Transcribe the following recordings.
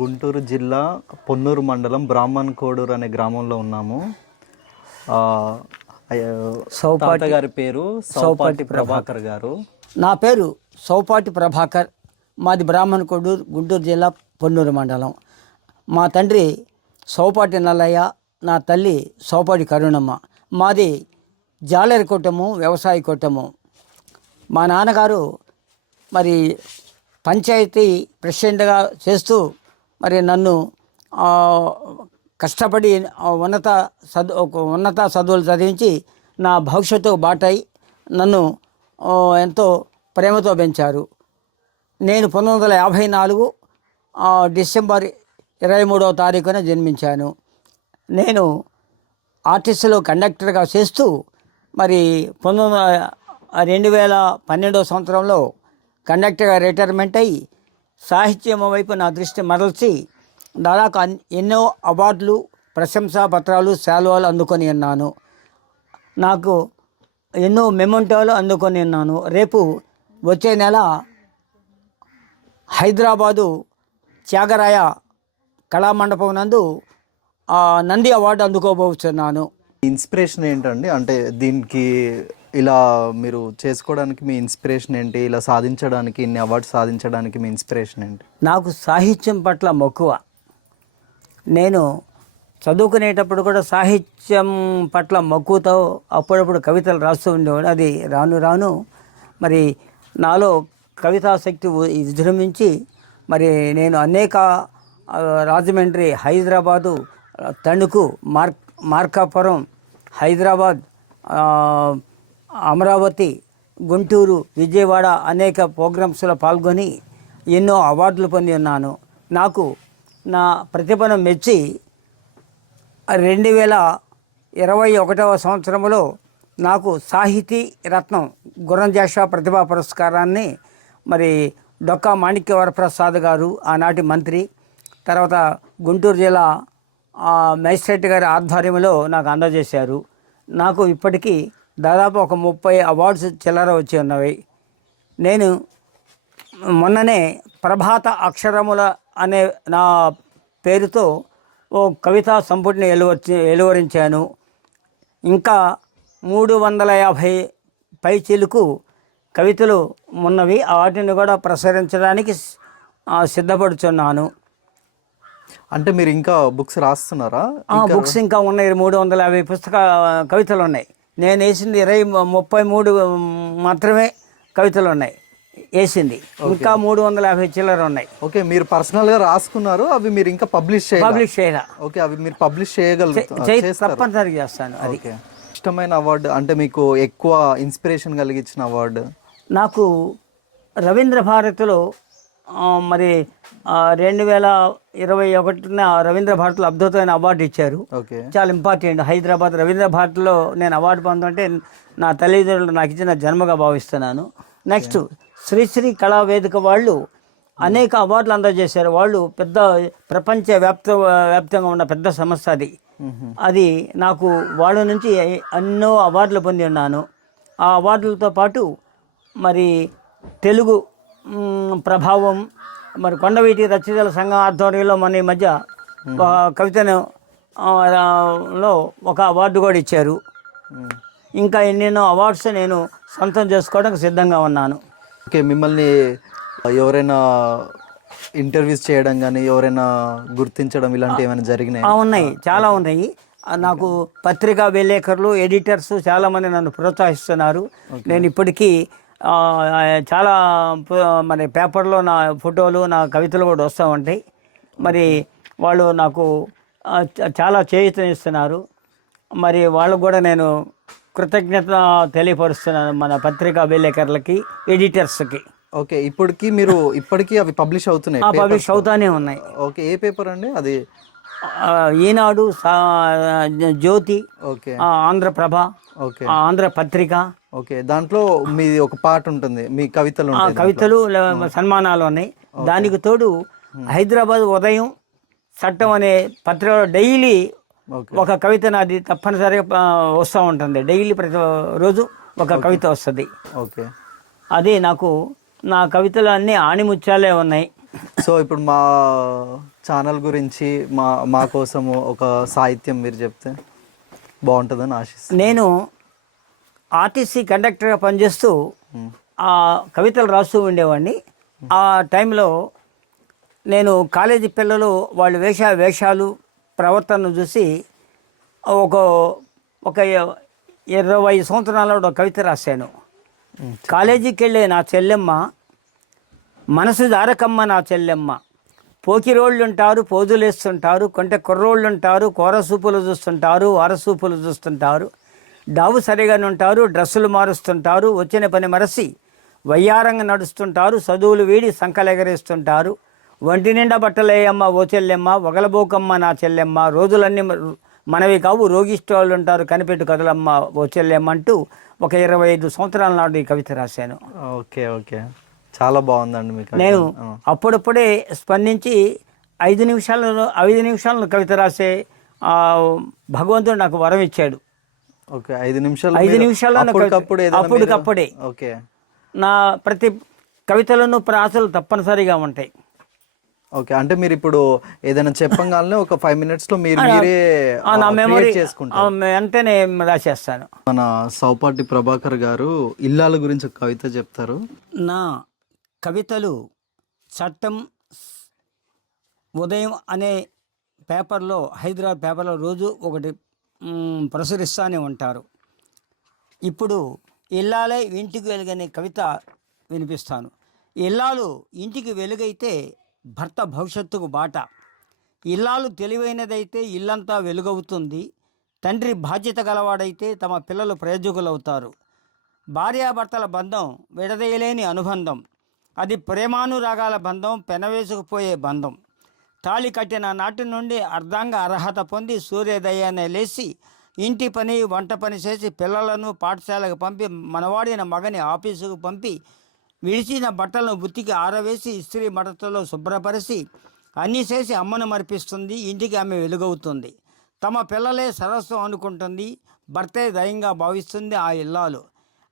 గుంటూరు జిల్లా పొన్నూరు మండలం బ్రాహ్మణ్ కోడూరు అనే గ్రామంలో ఉన్నాము. తాత గారి పేరు సౌపాటి ప్రభాకర్ గారు. నా పేరు సౌపాటి ప్రభాకర్. మాది బ్రాహ్మణ కొడూరు గుంటూరు జిల్లా పొన్నూరు మండలం. మా తండ్రి సౌపాటి నల్లయ్య నా తల్లి సౌపాటి కరుణమ్మ. మాది జాలరి కుటుంబం వ్యవసాయ కుటుంబం మా నాన్నగారు మరి పంచాయతీ ప్రెసిడెంట్గా చేస్తూ మరి నన్ను కష్టపడి ఉన్నత చదు ఉన్నత చదువులు చదివించి నా భవిష్యత్తు బాటై నన్ను ఎంతో ప్రేమతో పెంచారు. నేను పంతొమ్మిది వందల యాభై నాలుగు డిసెంబర్ ఇరవై మూడవ తారీఖున జన్మించాను. నేను ఆర్టిస్టులో కండక్టర్గా చేస్తూ మరి పంతొమ్మిది వందల రెండు వేల పన్నెండవ సంవత్సరంలో కండక్టర్గా రిటైర్మెంట్ అయ్యి సాహిత్యం వైపు నా దృష్టి మరల్చి దాదాపు ఎన్నో అవార్డులు ప్రశంసా పత్రాలు శాలువాలు అందుకొని ఉన్నాను. నాకు ఎన్నో మెమంటోలు అందుకొని ఉన్నాను. రేపు వచ్చే నెల హైదరాబాదు త్యాగరాయ కళామండపం నందు నంది అవార్డు అందుకోబోతున్నాను. ఇన్స్పిరేషన్ ఏంటండి? అంటే దీనికి ఇలా మీరు చేసుకోవడానికి మీ ఇన్స్పిరేషన్ ఏంటి? ఇలా సాధించడానికి ఇన్ని అవార్డ్స్ సాధించడానికి మీ ఇన్స్పిరేషన్ ఏంటి? నాకు సాహిత్యం పట్ల మక్కువ. నేను చదువుకునేటప్పుడు కూడా సాహిత్యం పట్ల మక్కువతో అప్పుడప్పుడు కవితలు రాస్తూ ఉండేవాడు అది రాను రాను మరి నాలో కవితాశక్తి విజృంభించి మరి నేను అనేక రాజమండ్రి హైదరాబాదు తణుకు మార్ మార్కాపురం హైదరాబాద్ అమరావతి గుంటూరు విజయవాడ అనేక ప్రోగ్రామ్స్లో పాల్గొని ఎన్నో అవార్డులు పొంది ఉన్నాను. నాకు నా ప్రతిభను మెచ్చి రెండు వేల ఇరవై ఒకటవ సంవత్సరంలో నాకు సాహితీ రత్నం గురంజాషా ప్రతిభా పురస్కారాన్ని మరి డొక్కా మాణిక్య వరప్రసాద్ గారు ఆనాటి మంత్రి తర్వాత గుంటూరు జిల్లా ఆ, మేజిస్ట్రేట్ గారి ఆధ్వర్యంలో నాకు అందజేశారు. నాకు ఇప్పటికీ దాదాపు ఒక ముప్పై అవార్డ్స్ చిల్లర వచ్చి ఉన్నవి. నేను మొన్ననే ప్రభాత అక్షరముల అనే నా పేరుతో ఓ కవితా సంపుటిని వెలువచ్చి వెలువరించాను. ఇంకా మూడు వందల యాభై పై చిలుకు కవితలు ఉన్నవి. వాటిని కూడా ప్రసరించడానికి సిద్ధపడుచున్నాను. అంటే మీరు ఇంకా బుక్స్ రాస్తున్నారా? బుక్స్ ఇంకా ఉన్నాయి. మూడు వందల యాభై పుస్తక కవితలు ఉన్నాయి. నేను వేసింది ఇరవై ముప్పై మూడు మాత్రమే కవితలు ఉన్నాయి. వేసింది. ఇంకా మూడు వందల యాభై చిల్లర ఉన్నాయి. ఓకే మీరు పర్సనల్గా రాసుకున్నారు అవి మీరు ఇంకా పబ్లిష్ పబ్లిష్ చేయాల. ఓకే అవి మీరు పబ్లిష్ చేయగలుగుతారు చేయి తప్పనిసరిగా చేస్తాను అది. ఇష్టమైన అవార్డు అంటే మీకు ఎక్కువ ఇన్స్పిరేషన్ కలిగించిన అవార్డు? నాకు రవీంద్ర భారతిలో మరి రెండు వేల ఇరవై ఒకటిన రవీంద్ర భారతిలో అద్భుతమైన అవార్డు ఇచ్చారు. చాలా ఇంపార్టెంట్. హైదరాబాద్ రవీంద్ర భారతిలో నేను అవార్డు పొందంటే నా తల్లిదండ్రులు నాకు ఇచ్చిన జన్మగా భావిస్తున్నాను. నెక్స్ట్ శ్రీశ్రీ కళా వేదిక వాళ్ళు అనేక అవార్డులు అందజేశారు. వాళ్ళు పెద్ద ప్రపంచ వ్యాప్త వ్యాప్తంగా ఉన్న పెద్ద సంస్థ అది. అది నాకు వాళ్ళ నుంచి ఎన్నో అవార్డులు పొంది ఉన్నాను. ఆ అవార్డులతో పాటు మరి తెలుగు ప్రభావం మరి కొండవీటి రచయితల సంఘం ఆధ్వర్యంలో మన ఈ మధ్య కవితను లో ఒక అవార్డు కూడా ఇచ్చారు. ఇంకా ఎన్నెన్నో అవార్డ్స్ నేను సొంతం చేసుకోవడానికి సిద్ధంగా ఉన్నాను. ఓకే మిమ్మల్ని ఎవరైనా ఇంటర్వ్యూస్ చేయడం కానీ ఎవరైనా గుర్తించడం ఇలాంటివి ఏమైనా జరిగినాయి? ఉన్నాయి చాలా ఉన్నాయి. నాకు పత్రికా విలేకరులు ఎడిటర్స్ చాలామంది నన్ను ప్రోత్సహిస్తున్నారు. నేను ఇప్పటికీ చాలా మరి పేపర్లో నా ఫోటోలు నా కవితలు కూడా వస్తూ ఉంటాయి మరి వాళ్ళు నాకు చాలా చేయూతనిస్తున్నారు మరి వాళ్ళకు కూడా నేను కృతజ్ఞత తెలియపరుస్తున్నాను మన పత్రికా విలేకరులకి ఎడిటర్స్కి. ఓకే ఇప్పటికి మీరు ఇప్పటికీ అవి పబ్లిష్ అవుతున్నాయి పబ్లిష్ అవుతానే ఉన్నాయి. ఓకే ఏ పేపర్ అండి అది? ఈనాడు జ్యోతి ఆంధ్రప్రభ ఆంధ్ర పత్రిక ఓకే. దాంట్లో మీది ఒక పాట ఉంటుంది. మీ కవితలు కవితలు సన్మానాలు ఉన్నాయి. దానికి తోడు హైదరాబాద్ ఉదయం చట్టం అనే పత్రికలో డైలీ ఒక కవిత నాది తప్పనిసరిగా వస్తూ ఉంటుంది. డైలీ ప్రతి రోజు ఒక కవిత వస్తుంది. ఓకే. అది నాకు నా కవితలు అన్నీ ఆణిముత్యాలే ఉన్నాయి. సో ఇప్పుడు మా ఛానల్ గురించి మా మా కోసము ఒక సాహిత్యం మీరు చెప్తే బాగుంటుందని ఆశిస్తాను నేను ఆర్టీసీ కండక్టర్గా పనిచేస్తూ ఆ కవితలు రాస్తూ ఉండేవాడిని. ఆ టైంలో నేను కాలేజీ పిల్లలు వాళ్ళ వేష వేషాలు ప్రవర్తనను చూసి ఒక ఒక ఇరవై సంవత్సరాల ఒక కవిత రాశాను. కాలేజీకి వెళ్ళే నా చెల్లెమ్మ మనసు దారకమ్మ నా చెల్లెమ్మ. పోకిరోళ్ళు ఉంటారు పోజులేస్తుంటారు కొంటే కుర్రోళ్ళు ఉంటారు కూరసూపులు చూస్తుంటారు వారసూపులు చూస్తుంటారు. డావు సరిగానుంటారు డ్రెస్సులు మారుస్తుంటారు వచ్చిన పని మరసి వయ్యారంగా నడుస్తుంటారు చదువులు వీడి సంకలెగరేస్తుంటారు. ఒంటి నిండా బట్టలేయమ్మ ఓ చెల్లెమ్మ ఒగలబోకమ్మ నా చెల్లెమ్మ. రోజులన్నీ మనవి కావు రోగిష్టాలు ఉంటారు కనిపెట్టు కదలమ్మ ఓ చెల్లెమ్మ అంటూ ఒక ఇరవై ఐదు సంవత్సరాల నాడు ఈ కవిత రాశాను. Okay okay. చాలా బాగుందండి మీకు నేను అప్పుడప్పుడే స్పందించి ఐదు నిమిషాలలో ఐదు నిమిషాలను కవిత రాసే భగవంతుడు నాకు వరం ఇచ్చాడు. ఓకే ఐదు నిమిషాలు ఐదు నిమిషాల్లో అప్పటికప్పుడు. ఓకే. నా ప్రతి కవితలను ప్రాసలు తప్పనిసరిగా ఉంటాయి. ఓకే అంటే మీరు ఇప్పుడు ఏదైనా చెప్పగానే ఒక ఫైవ్ మినిట్స్లో మీరు మీరే నా మెమరీ చేసుకుంటారు. వెంటనే రాసేస్తాను. మన సౌపాటి ప్రభాకర్ గారు ఇల్లాల గురించి ఒక కవిత చెప్తారు. నా కవితలు చట్టం ఉదయం అనే పేపర్లో హైదరాబాద్ పేపర్లో రోజు ఒకటి ప్రచురిస్తూనే ఉంటారు. ఇప్పుడు ఇల్లాలే ఇంటికి వెలుగనే కవిత వినిపిస్తాను. ఇల్లాలు ఇంటికి వెలుగైతే భర్త భవిష్యత్తుకు బాట. ఇల్లాలు తెలివైనదైతే ఇల్లంతా వెలుగవుతుంది. తండ్రి బాధ్యత గలవాడైతే తమ పిల్లలు ప్రయోజకులవుతారు. భార్యాభర్తల బంధం విడదీయలేని అనుబంధం. అది ప్రేమానురాగాల బంధం పెనవేసుకుపోయే బంధం. తాళి కట్టిన నాటి నుండి అర్ధాంగ అర్హత పొంది సూర్యోదయాన్ని లేచి ఇంటి పని వంట పని చేసి పిల్లలను పాఠశాలకు పంపి మనవాడిన మగని ఆఫీసుకు పంపి విడిచిన బట్టలను బుత్తికి ఆరవేసి ఇస్త్రీ మడతలో శుభ్రపరిచి అన్నీ చేసి అమ్మను మరిపిస్తుంది ఇంటికి ఆమె వెలుగవుతుంది. తమ పిల్లలే సరస్సు అనుకుంటుంది భర్తే దయంగా భావిస్తుంది ఆ ఇల్లాలు.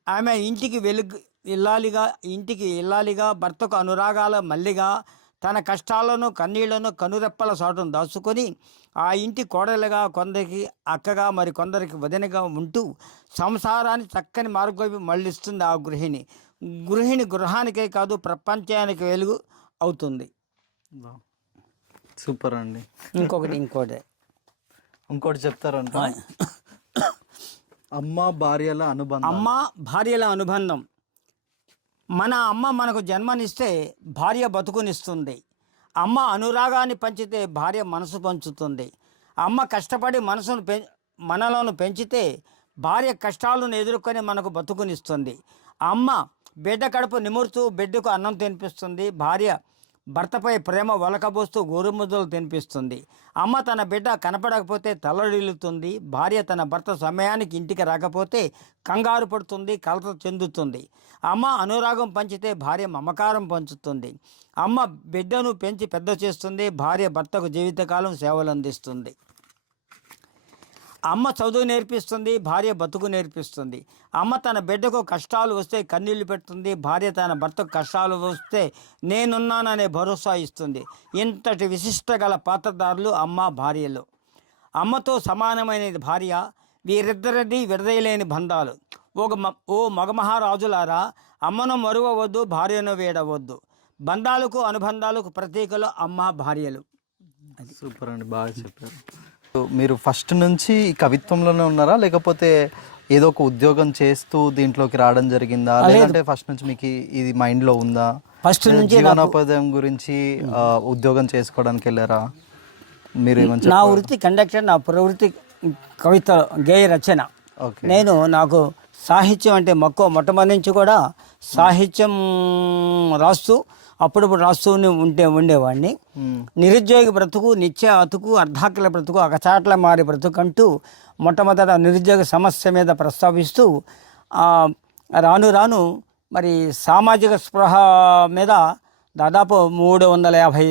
ఆమె ఇంటికి వెలుగు ఇల్లాలిగా ఇంటికి ఇల్లాలిగా భర్తకు అనురాగాల మల్లిగా తన కష్టాలను కన్నీళ్ళను కనురెప్పల చాటును దాచుకొని ఆ ఇంటి కోడలుగా కొందరికి అక్కగా మరి కొందరికి వదినగా ఉంటూ సంసారాన్ని చక్కని మార్గం మళ్ళిస్తుంది ఆ గృహిణి. గృహిణి గృహానికే కాదు ప్రపంచానికి వెలుగు అవుతుంది. సూపర్ అండి. ఇంకొకటి ఇంకోటి. ఇంకోటి చెప్తారంట. అమ్మ భార్యల అనుబంధం. అమ్మ భార్యల అనుబంధం. మన అమ్మ మనకు జన్మనిస్తే భార్య బతుకునిస్తుంది. అమ్మ అనురాగాన్ని పంచితే భార్య మనసు పంచుతుంది. అమ్మ కష్టపడి మనసును పె మనలను పెంచితే భార్య కష్టాలను ఎదుర్కొని మనకు బతుకునిస్తుంది. అమ్మ బిడ్డ కడుపు నిమురుతూ బిడ్డకు అన్నం తినిపిస్తుంది. భార్య భర్తపై ప్రేమ వలకబోస్తూ గోరుముద్దలు తినిపిస్తుంది. అమ్మ తన బిడ్డ కనపడకపోతే తలడిల్లుతుంది భార్య తన భర్త సమయానికి ఇంటికి రాకపోతే కంగారు పడుతుంది కలత చెందుతుంది. అమ్మ అనురాగం పంచితే భార్య మమకారం పంచుతుంది. అమ్మ బిడ్డను పెంచి పెద్ద చేస్తుంది భార్య భర్తకు జీవితకాలం సేవలు అందిస్తుంది అమ్మ చదువు నేర్పిస్తుంది భార్య బతుకు నేర్పిస్తుంది. అమ్మ తన బిడ్డకు కష్టాలు వస్తే కన్నీళ్ళు పెడుతుంది భార్య తన భర్తకు కష్టాలు వస్తే నేనున్నాననే భరోసా ఇస్తుంది. ఇంతటి విశిష్ట గల పాత్రదారులు అమ్మ భార్యలు. అమ్మతో సమానమైనది భార్య వీరిద్దరిది విడదయలేని బంధాలు. ఒక మ- ఓ మగమహారాజులారా అమ్మను మరువవద్దు భార్యను వేడవద్దు. బంధాలకు అనుబంధాలకు ప్రతీకలు అమ్మ భార్యలు. సూపర్ అండి బాగా చెప్పారు. మీరు ఫస్ట్ నుంచి కవిత్వంలోనే ఉన్నారా? లేకపోతే ఏదో ఒక ఉద్యోగం చేస్తూ దీంట్లోకి రావడం జరిగిందా? లేదంటే ఫస్ట్ నుంచి మీకు ఇది మైండ్లో ఉందా? ఫస్ట్ నుంచి జీవనోపాధ్యాయం గురించి ఉద్యోగం చేసుకోవడానికి వెళ్ళారా? మీరు నా వృత్తి కండక్టర్ నా ప్రవృత్తి కవిత గేయ రచన. ఓకే. నేను నాకు సాహిత్యం అంటే మక్కువ. మొట్టమొదటి నుంచి కూడా సాహిత్యం రాస్తూ అప్పుడప్పుడు రాస్తూనే ఉంటే ఉండేవాడిని. నిరుద్యోగి బ్రతుకు నిత్య అతుకు అర్ధాకల బ్రతుకు ఒకచాట్ల మారి బ్రతుకు అంటూ మొట్టమొదట నిరుద్యోగ సమస్య మీద ప్రస్తావిస్తూ రాను రాను మరి సామాజిక స్పృహ మీద దాదాపు మూడు వందల యాభై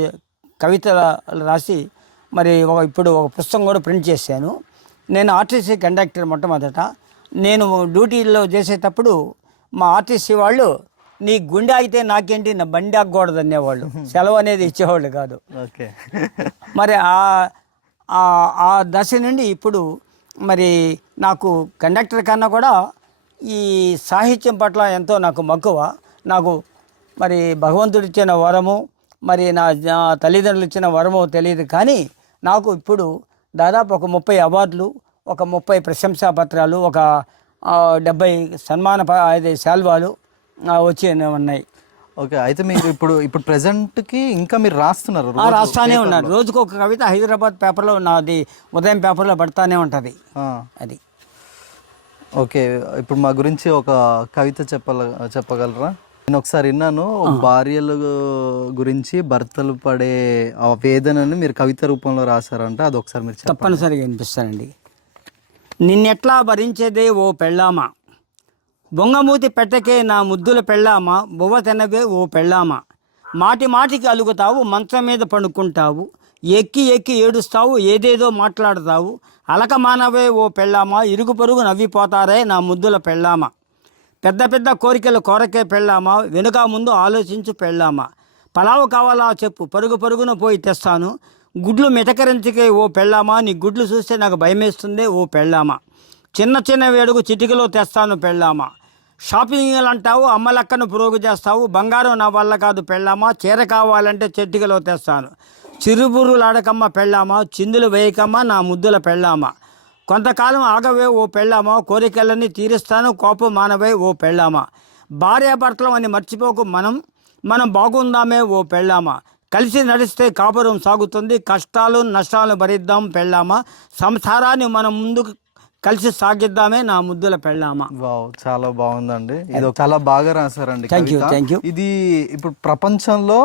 కవితలు రాసి మరి ఒక ఇప్పుడు ఒక పుస్తకం కూడా ప్రింట్ చేశాను. నేను ఆర్టీసీ కండక్టర్ మొట్టమొదట. నేను డ్యూటీలో చేసేటప్పుడు మా ఆర్టీసీ వాళ్ళు నీ గుండె అయితే నాకేంటి? నా బండి ఆగకూడదు అనేవాళ్ళు. సెలవు అనేది ఇచ్చేవాళ్ళు కాదు. ఓకే. మరి ఆ దశ నుండి ఇప్పుడు మరి నాకు కండక్టర్ కన్నా కూడా ఈ సాహిత్యం పట్ల ఎంతో నాకు మక్కువ. నాకు మరి భగవంతుడు ఇచ్చిన వరము మరి నా తల్లిదండ్రులు ఇచ్చిన వరము తెలియదు కానీ నాకు ఇప్పుడు దాదాపు ఒక ముప్పై అవార్డులు ఒక ముప్పై ప్రశంసా పత్రాలు ఒక డెబ్బై సన్మాన శాల్వాలు వచ్చి ఉన్నాయి. ఓకే అయితే మీరు ఇప్పుడు ఇప్పుడు present కి ఇంకా మీరు రాస్తున్నారు రాస్తానే ఉన్నాను రోజుకు ఒక కవిత హైదరాబాద్ పేపర్లో నాది ఉదయం పేపర్లో పడతానే ఉంటుంది. అది. ఓకే ఇప్పుడు మా గురించి ఒక కవిత చెప్పగల చెప్పగలరా? నేను ఒకసారి విన్నాను భార్యల గురించి భర్తలు పడే ఆ వేదనని మీరు కవిత రూపంలో రాశారంట అది ఒకసారి మీరు తప్పనిసరిగా వినిపిస్తానండి. నిన్నెట్లా భరించేదే ఓ పెళ్ళామా? బొంగమూతి పెట్టకే నా ముద్దుల పెళ్ళామా? బువ్వ తెనవే ఓ పెళ్ళామా? మాటి మాటికి అలుగుతావు మంచం మీద పడుకుంటావు ఎక్కి ఎక్కి ఏడుస్తావు ఏదేదో మాట్లాడతావు అలక మానవే ఓ పెళ్ళామా? ఇరుగు పొరుగు నవ్విపోతారే నా ముద్దుల పెళ్ళామా? పెద్ద పెద్ద కోరికలు కోరకే పెళ్ళామా? వెనుక ముందు ఆలోచించు పెళ్ళామా? పలావు కావాలా చెప్పు పరుగు పరుగున పోయి తెస్తాను. గుడ్లు మిటకరించకే ఓ పెళ్ళామా? నీ గుడ్లు చూస్తే నాకు భయమేస్తుందే ఓ పెళ్ళామా? చిన్న చిన్న వేడుగు చిటికలో తెస్తాను పెళ్ళామా? షాపింగ్లు అంటావు అమ్మలక్కను పురోగు చేస్తావు బంగారం నా వల్ల కాదు పెళ్ళామా చీర కావాలంటే చెట్టుకలో తెస్తాను. చిరుబుర్రులాడకమ్మ పెళ్ళామా చిందులు వేయకమ్మ నా ముద్దుల పెళ్ళామా. కొంతకాలం ఆగవే ఓ పెళ్ళామా కోరికలన్నీ తీరుస్తాను కోపం మానవే ఓ పెళ్ళామా. భార్యాభర్తలం అని మర్చిపోకు మనం మనం బాగుందామే ఓ పెళ్ళామా. కలిసి నడిస్తే కాపురం సాగుతుంది కష్టాలు నష్టాలు భరిద్దాం పెళ్ళామా. సంసారాన్ని మనం ముందుకు కలిసి సాగిద్దామే నా ముద్దుల పెళ్ళామా వావ్ చాలా బాగుందండి ఇది చాలా బాగా రాశారండి you, కవిత. thank you. ఇది ఇప్పుడు ప్రపంచంలో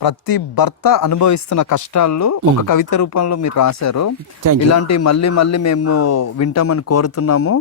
ప్రతి భర్త అనుభవిస్తున్న కష్టాలు ఒక కవిత రూపంలో మీరు రాశారు. ఇలాంటి మళ్ళీ మళ్ళీ మేము వింటామని కోరుతున్నాము